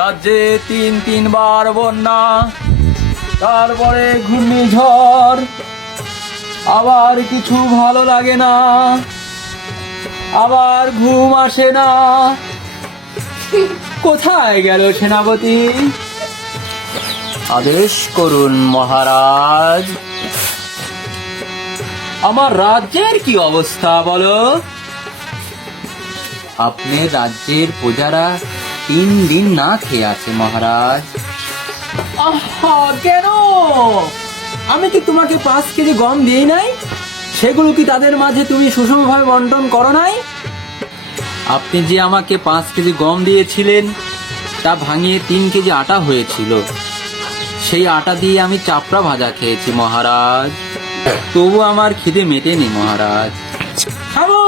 রাজ্যে তিনবার বন্যা, তারপরে ঘূর্ণিঝড়, আবার কিছু ভালো লাগে না, আবার ঘুম আসে না। কোথায় গেল সেনাপতি? আদেশ করুন মহারাজ। আমার রাজ্যের কি অবস্থা বলো? আপনার রাজ্যের প্রজারা 3 দিন না খেয়ে আছে মহারাজ। আহা, কেন? আমি কি তোমাকে 5 কেজি গম দিই নাই? সেগুলো কি তাদের মাঝে তুমি সুষমভাবে বন্টন করো নাই? আপনি যে আমাকে 5 কেজি গম দিয়েছিলেন তা ভাঙিয়ে 3 কেজি আটা হয়েছিল। সেই আটা দিয়ে আমি চাপড়া ভাজা খেয়েছি মহারাজ, তবু আমার খিদে মেটেনি মহারাজ। খাবো